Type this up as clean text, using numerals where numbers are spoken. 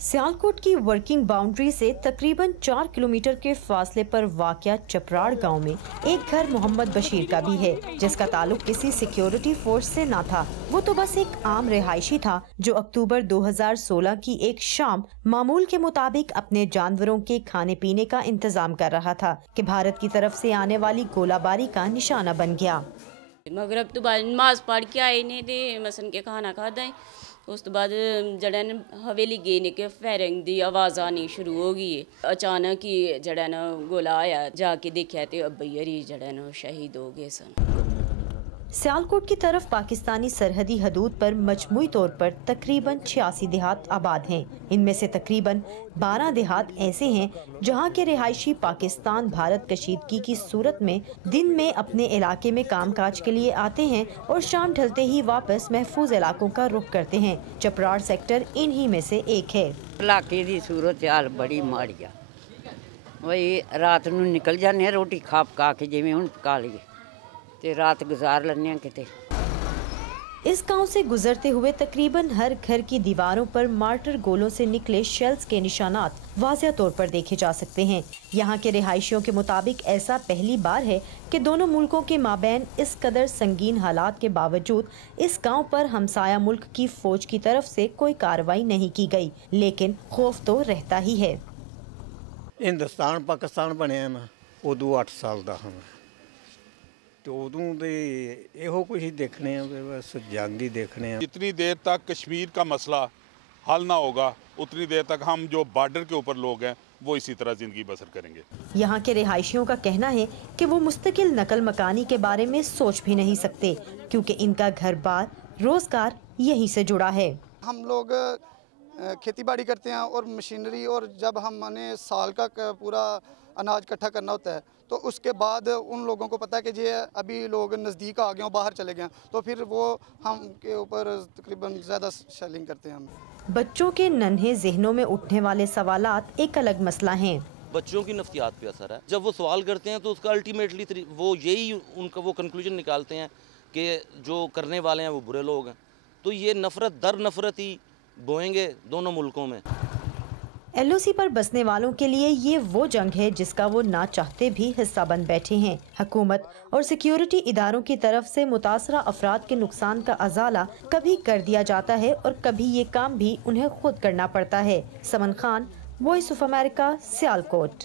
सियालकोट की working boundary से तकरीबन 4 किलोमीटर के फासले पर वाक़या चपराड़ गांव में एक घर मोहम्मद बशीर का भी है, जिसका ताल्लुक किसी सिक्योरिटी फोर्स से न था। वो तो बस एक आम रिहायशी था जो अक्टूबर 2016 की एक शाम मामूल के मुताबिक अपने जानवरों के खाने पीने का इंतजाम कर रहा था कि भारत की तरफ से आने वाली गोलाबारी का निशाना बन गया। मगरब तो बाद नमाज पढ़ के आए ने ते मसन के खाना खादा है। उस तो बाद जड़ा न हवेली गए ने के फायरिंग दी आवाज़ आनी शुरू हो गई है। अचानक ही जड़ा न गोला आया, जाके देखा तो अब्बई जड़ा न शहीद हो गए सन। सियालकोट की तरफ पाकिस्तानी सरहदी हदूद पर मजमूई तौर पर तकरीबन 86 देहात आबाद हैं। इनमें से तकरीबन 12 देहात ऐसे हैं जहां के रिहायशी पाकिस्तान भारत कशीदगी की सूरत में दिन में अपने इलाके में कामकाज के लिए आते हैं और शाम ढलते ही वापस महफूज इलाकों का रुख करते हैं। चपराड़ सेक्टर इन्हीं में से एक है। इलाके की सूरत हाल बड़ी माड़ी आ, वही रात नूं निकल जाने रोटी खा पका के जिवें हुण पका लईए ते रात गुजार लन्ने किते। इस गांव से गुजरते हुए तकरीबन हर घर की दीवारों पर मार्टर गोलों से निकले शेल्स के निशानात वाज़िह तौर पर देखे जा सकते हैं। यहां के रिहायशियों के मुताबिक ऐसा पहली बार है कि दोनों मुल्कों के माबैन इस कदर संगीन हालात के बावजूद इस गांव पर हमसाया मुल्क की फौज की तरफ से कोई कार्रवाई नहीं की गई, लेकिन खौफ तो रहता ही है। हिंदुस्तान पाकिस्तान बने ना उदू 8 साल का हाँ, तो उदों दे एहो कुछ ही देखने बस जंग ही देखने। जितनी देर तक कश्मीर का मसला हल ना होगा उतनी देर तक हम जो बॉर्डर के ऊपर लोग हैं वो इसी तरह जिंदगी बसर करेंगे। यहाँ के रिहायशियों का कहना है कि वो मुस्तकिल नकल मकानी के बारे में सोच भी नहीं सकते, क्योंकि इनका घर बार रोजगार यहीं से जुड़ा है। हम लोग खेती बाड़ी करते हैं और मशीनरी, और जब हमने साल का पूरा अनाज इकट्ठा करना होता है तो उसके बाद उन लोगों को पता है कि ये अभी लोग नज़दीक आ गए हैं, बाहर चले गए हैं, तो फिर वो हम के ऊपर तकरीबन ज़्यादा शेलिंग करते हैं। हम बच्चों के नन्हे जहनों में उठने वाले सवालात एक अलग मसला हैं। बच्चों की नफ्सियात पे असर है। जब वो सवाल करते हैं तो उसका अल्टीमेटली वो यही उनका वो कंक्लूजन निकालते हैं कि जो करने वाले हैं वो बुरे लोग हैं। तो ये नफरत दर नफरत ही बोएंगे दोनों मुल्कों में। LOC पर बसने वालों के लिए ये वो जंग है जिसका वो ना चाहते भी हिस्सा बन बैठे हैं। हुकूमत और सिक्योरिटी इदारों की तरफ से मुतासरा अफराद के नुकसान का अजाला कभी कर दिया जाता है और कभी ये काम भी उन्हें खुद करना पड़ता है। Saman Khan, voice of America, Sialkot.